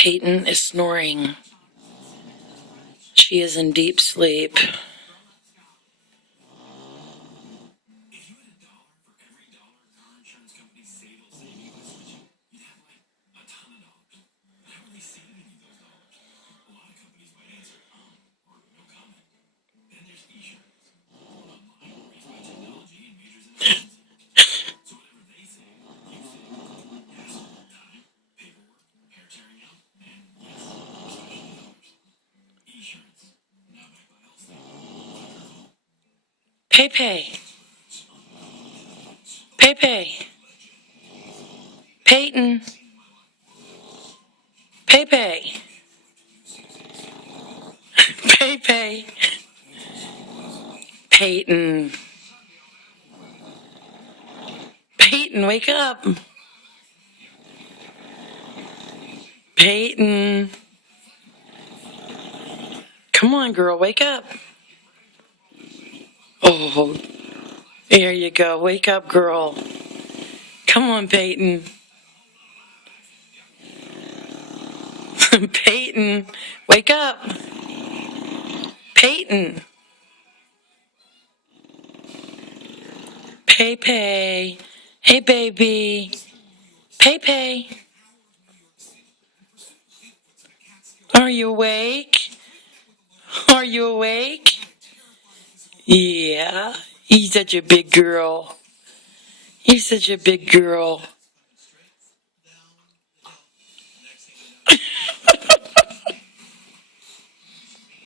Peyton is snoring. She is in deep sleep. Pepe. Pepe. Peyton. Pepe. Pepe. Peyton. Peyton, wake up. Peyton. Come on, girl, wake up. Oh, there you go. Wake up, girl. Come on, Peyton. Peyton, wake up. Peyton. Pepe. Hey, baby. Pepe. Are you awake? Are you awake? Yeah. He's such a big girl. He's such a big girl.